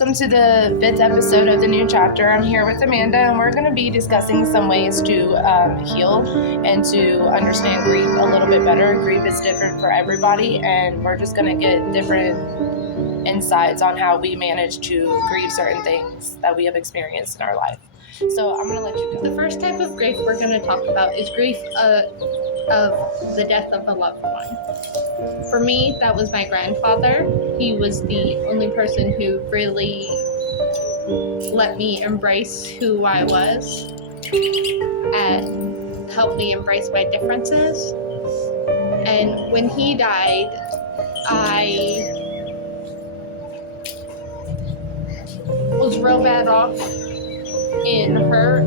Welcome to the 5th episode of the new chapter. I'm here with Amanda, and we're going to be discussing some ways to heal and to understand grief a little bit better. Grief is different for everybody, and we're just going to get different insights on how we manage to grieve certain things that we have experienced in our life. So I'm going to let you go. The first type of grief we're going to talk about is grief of the death of a loved one. For me, that was my grandfather. He was the only person who really let me embrace who I was and helped me embrace my differences. And when he died, I was real bad off and hurt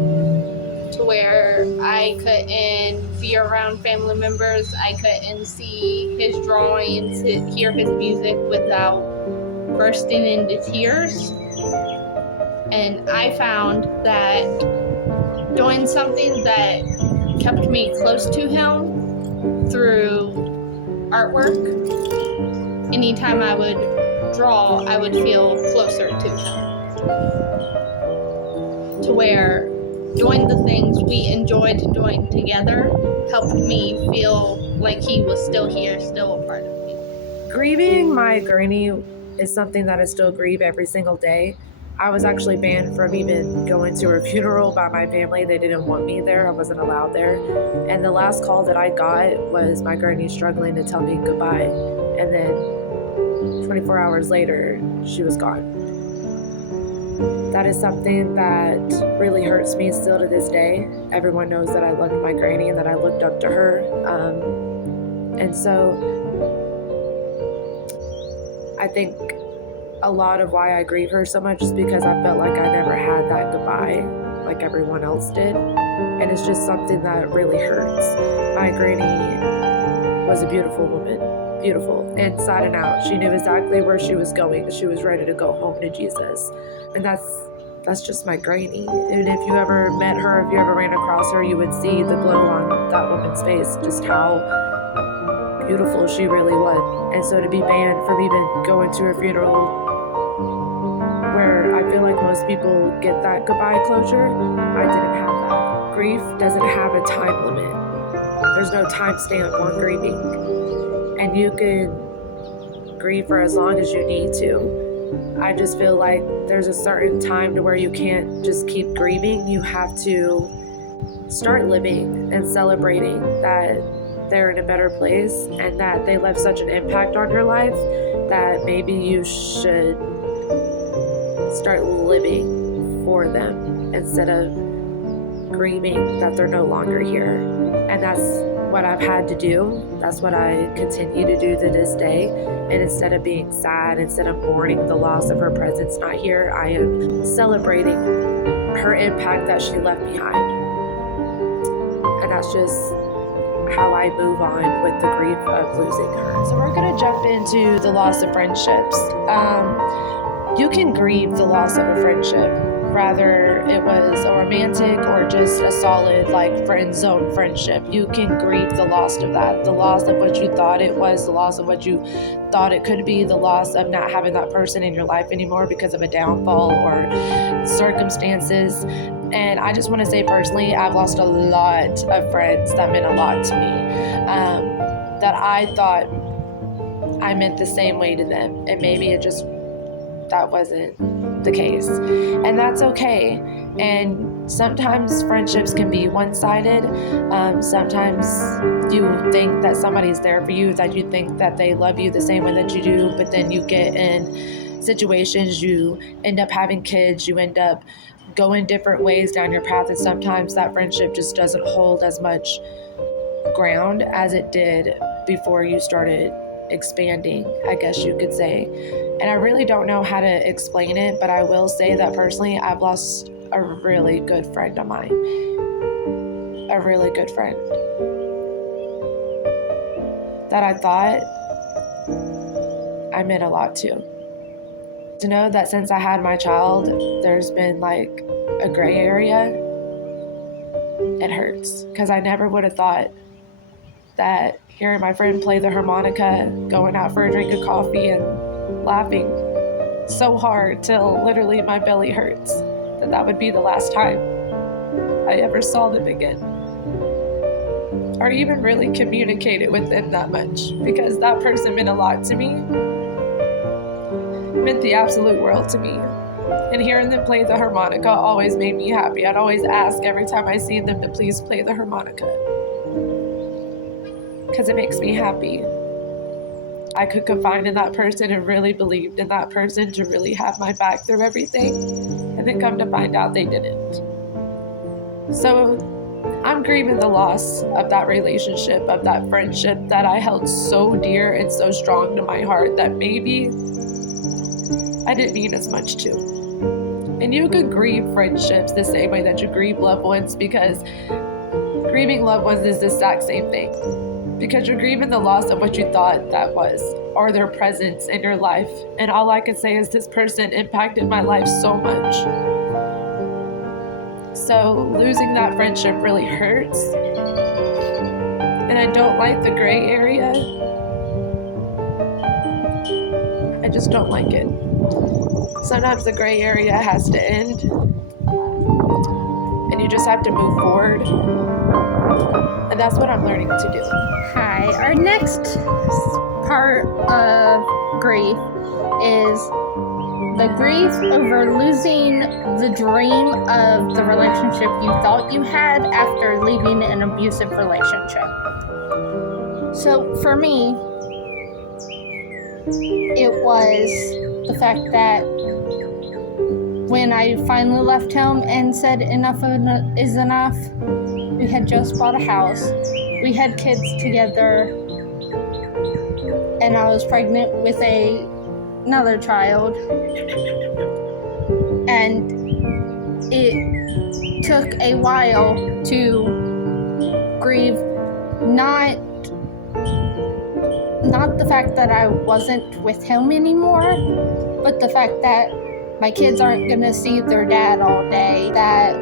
to where I couldn't be around family members. I couldn't see his drawings, hear his music without bursting into tears. And I found that doing something that kept me close to him through artwork, anytime I would draw, I would feel closer to him. To where doing the things we enjoyed doing together helped me feel like he was still here, still a part of me. Grieving my granny is something that I still grieve every single day. I was actually banned from even going to her funeral by my family. They didn't want me there. I wasn't allowed there. And the last call that I got was my granny struggling to tell me goodbye. And then 24 hours later, she was gone. That is something that really hurts me still to this day. Everyone knows that I loved my granny and that I looked up to her. And so I think a lot of why I grieve her so much is because I felt like I never had that goodbye like everyone else did. And it's just something that really hurts. My granny was a beautiful woman. Beautiful, inside and out. She knew exactly where she was going. She was ready to go home to Jesus. And that's just my granny. And if you ever met her, if you ever ran across her, you would see the glow on that woman's face, just how beautiful she really was. And so to be banned from even going to her funeral, where I feel like most people get that goodbye closure, I didn't have that. Grief doesn't have a time limit. There's no time stamp on grieving. And you can grieve for as long as you need to. I just feel like there's a certain time to where you can't just keep grieving. You have to start living and celebrating that they're in a better place and that they left such an impact on your life that maybe you should start living for them instead of grieving that they're no longer here. And that's what I've had to do. That's what I continue to do to this day. And instead of being sad, instead of mourning the loss of her presence not here, I am celebrating her impact that she left behind. And that's just how I move on with the grief of losing her. So we're going to jump into the loss of friendships. You can grieve the loss of a friendship, rather it was a romantic or just a solid friend zone friendship. You can grieve the loss of that, the loss of what you thought it was, the loss of what you thought it could be, the loss of not having that person in your life anymore because of a downfall or circumstances. And I just want to say personally, I've lost a lot of friends that meant a lot to me, that I thought I meant the same way to them, and maybe that wasn't the case, and that's okay. And sometimes friendships can be one-sided. Sometimes you think that somebody's there for you, that you think that they love you the same way that you do, but then you get in situations, you end up having kids, you end up going different ways down your path, and sometimes that friendship just doesn't hold as much ground as it did before you started expanding, I guess you could say. And I really don't know how to explain it, but I will say that personally, I've lost a really good friend of mine. A really good friend that I thought I meant a lot to. To know that since I had my child, there's been a gray area, it hurts. Because I never would have thought that hearing my friend play the harmonica, going out for a drink of coffee and laughing so hard till literally my belly hurts that would be the last time I ever saw them again, or even really communicated with them that much, because that person meant a lot to me, meant the absolute world to me. And hearing them play the harmonica always made me happy. I'd always ask every time I see them to please play the harmonica, because it makes me happy. I could confide in that person and really believed in that person to really have my back through everything, and then come to find out they didn't. So I'm grieving the loss of that relationship, of that friendship that I held so dear and so strong to my heart that maybe I didn't mean as much to. And you could grieve friendships the same way that you grieve loved ones, because grieving loved ones is the exact same thing. Because you're grieving the loss of what you thought that was, or their presence in your life. And all I can say is this person impacted my life so much. So losing that friendship really hurts. And I don't like the gray area. I just don't like it. Sometimes the gray area has to end, and you just have to move forward. And that's what I'm learning to do. Hi. Our next part of grief is the grief over losing the dream of the relationship you thought you had after leaving an abusive relationship. So for me, it was the fact that when I finally left home and said enough is enough, we had just bought a house, we had kids together, and I was pregnant with another child. And it took a while to grieve not the fact that I wasn't with him anymore, but the fact that my kids aren't going to see their dad all day, that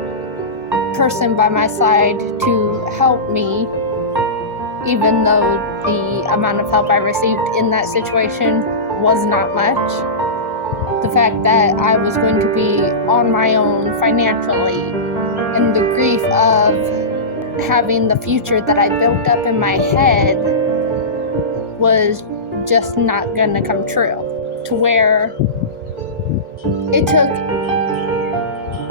person by my side to help me, even though the amount of help I received in that situation was not much. The fact that I was going to be on my own financially, and the grief of having the future that I built up in my head was just not going to come true. To where it took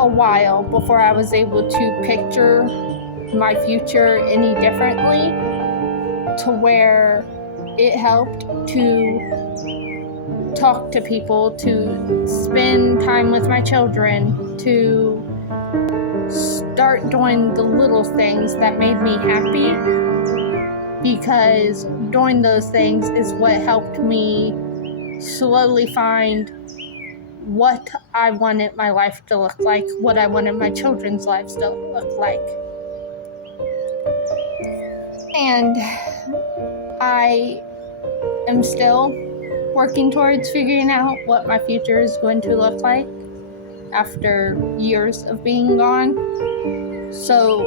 a while before I was able to picture my future any differently, to where it helped to talk to people, to spend time with my children, to start doing the little things that made me happy, because doing those things is what helped me slowly find what I wanted my life to look like, what I wanted my children's lives to look like. And I am still working towards figuring out what my future is going to look like after years of being gone. So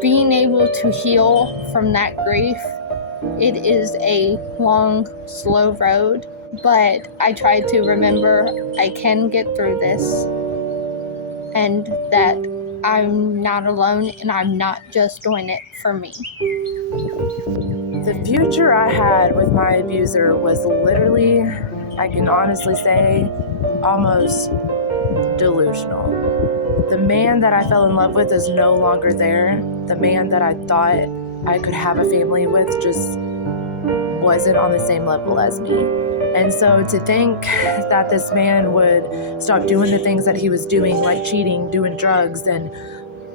being able to heal from that grief, it is a long, slow road, but I try to remember I can get through this, and that I'm not alone, and I'm not just doing it for me. The future I had with my abuser was literally, I can honestly say, almost delusional. The man that I fell in love with is no longer there. The man that I thought I could have a family with just wasn't on the same level as me. And so to think that this man would stop doing the things that he was doing, like cheating, doing drugs, and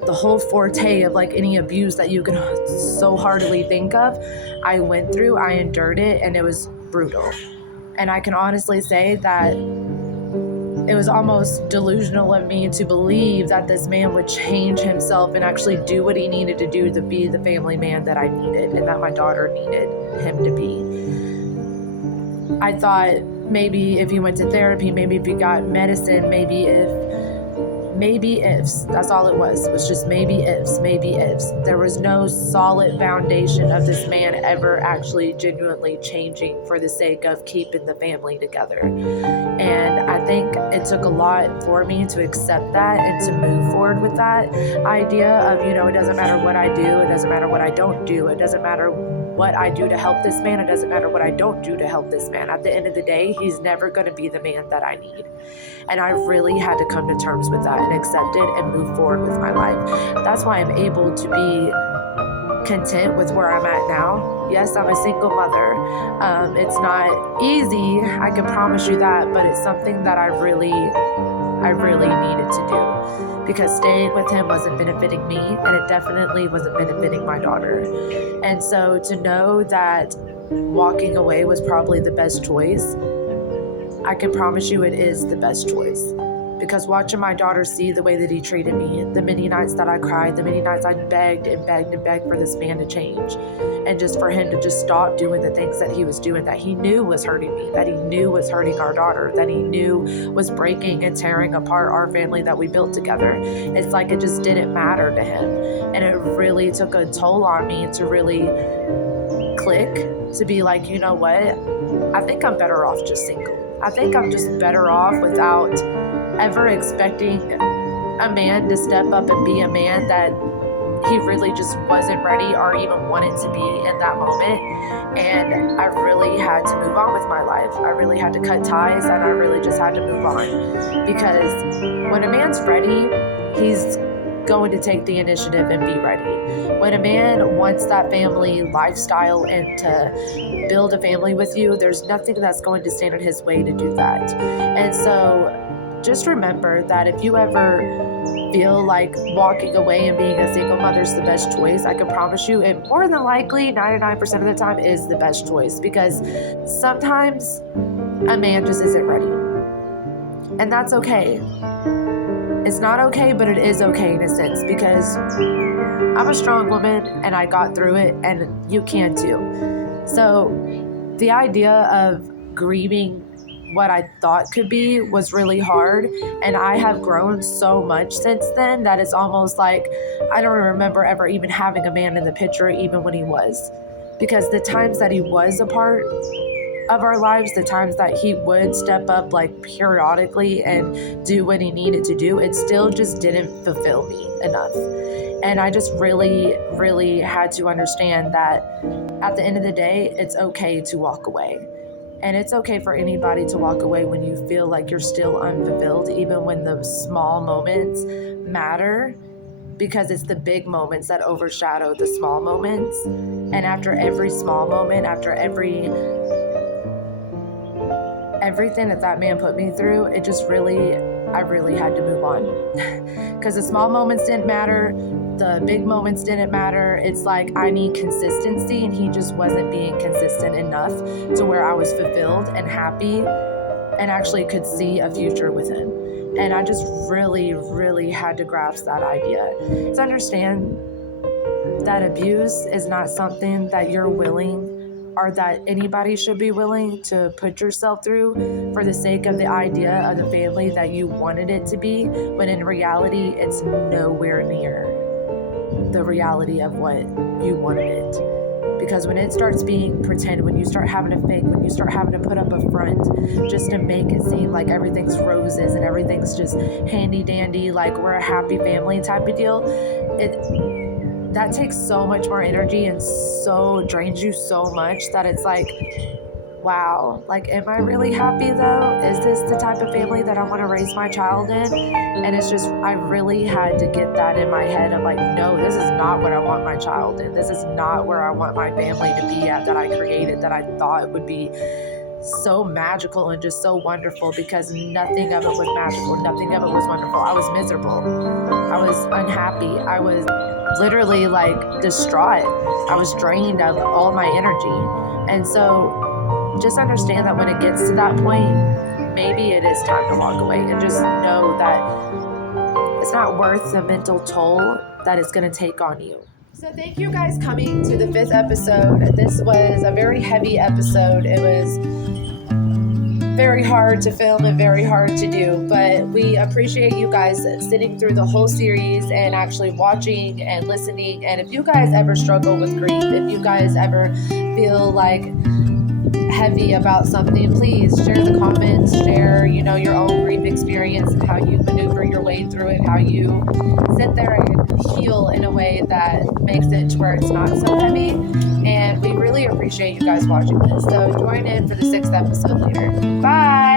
the whole forte of like any abuse that you can so heartily think of, I went through, I endured it, and it was brutal. And I can honestly say that it was almost delusional of me to believe that this man would change himself and actually do what he needed to do to be the family man that I needed and that my daughter needed him to be. I thought maybe if he went to therapy, maybe if he got medicine, maybe if maybe ifs. That's all it was. It was just maybe ifs, maybe ifs. There was no solid foundation of this man ever actually genuinely changing for the sake of keeping the family together. And I think it took a lot for me to accept that and to move forward with that idea of, you know, it doesn't matter what I do, it doesn't matter what I don't do, it doesn't matter what I do to help this man, it doesn't matter what I don't do to help this man. At the end of the day, he's never going to be the man that I need. And I really had to come to terms with that and accept it and move forward with my life. That's why I'm able to be content with where I'm at now. Yes, I'm a single mother. It's not easy, I can promise you that, but it's something that I really needed to do, because staying with him wasn't benefiting me, and it definitely wasn't benefiting my daughter. And so to know that walking away was probably the best choice, I can promise you it is the best choice. Because watching my daughter see the way that he treated me, the many nights that I cried, the many nights I begged and begged and begged for this man to change, and just for him to just stop doing the things that he was doing, that he knew was hurting me, that he knew was hurting our daughter, that he knew was breaking and tearing apart our family that we built together. It's like it just didn't matter to him. And it really took a toll on me to really click, to be like, you know what? I think I'm better off just single. I think I'm just better off without ever expecting a man to step up and be a man that he really just wasn't ready or even wanted to be in that moment. And I really had to move on with my life. I really had to cut ties, and I really just had to move on. Because when a man's ready, he's going to take the initiative and be ready. When a man wants that family lifestyle and to build a family with you, there's nothing that's going to stand in his way to do that. And so just remember that if you ever feel like walking away and being a single mother is the best choice, I can promise you it more than likely 99% of the time is the best choice, because sometimes a man just isn't ready. And that's okay. It's not okay, but it is okay in a sense, because I'm a strong woman and I got through it, and you can too. So the idea of grieving what I thought could be was really hard, and I have grown so much since then that it's almost like I don't remember ever even having a man in the picture, even when he was, because the times that he was a part of our lives, the times that he would step up like periodically and do what he needed to do, it still just didn't fulfill me enough. And I just really had to understand that at the end of the day, it's okay to walk away. And it's okay for anybody to walk away when you feel like you're still unfulfilled, even when the small moments matter, because it's the big moments that overshadow the small moments. And after every small moment, after everything that man put me through, it just I really had to move on. Because the small moments didn't matter, the big moments didn't matter. It's like I need consistency, and he just wasn't being consistent enough to where I was fulfilled and happy and actually could see a future with him. And I just really had to grasp that idea. To understand that abuse is not something that you're willing or that anybody should be willing to put yourself through for the sake of the idea of the family that you wanted it to be, when in reality, it's nowhere near the reality of what you wanted it. Because when it starts being pretend, when you start having to fake, when you start having to put up a front just to make it seem like everything's roses and everything's just handy dandy, like we're a happy family type of deal, that takes so much more energy and so drains you so much that it's like, wow, like, am I really happy though? Is this the type of family that I want to raise my child in? And it's just, I really had to get that in my head. I'm like, no, this is not what I want my child in. This is not where I want my family to be at, that I created, that I thought would be so magical and just so wonderful, because nothing of it was magical. Nothing of it was wonderful. I was miserable. I was unhappy. I was literally like distraught. I was drained of all my energy. And so just understand that when it gets to that point, maybe it is time to walk away, and just know that it's not worth the mental toll that it's going to take on you. So thank you guys coming to the 5th episode. This was a very heavy episode. It was very hard to film and very hard to do, but we appreciate you guys sitting through the whole series and actually watching and listening. And if you guys ever struggle with grief, if you guys ever feel like heavy about something, please share the comments, share, your own grief experience and how you maneuver your way through it, how you sit there and heal in a way that makes it to where it's not so heavy. And we really appreciate you guys watching this. So join in for the 6th episode later. Bye.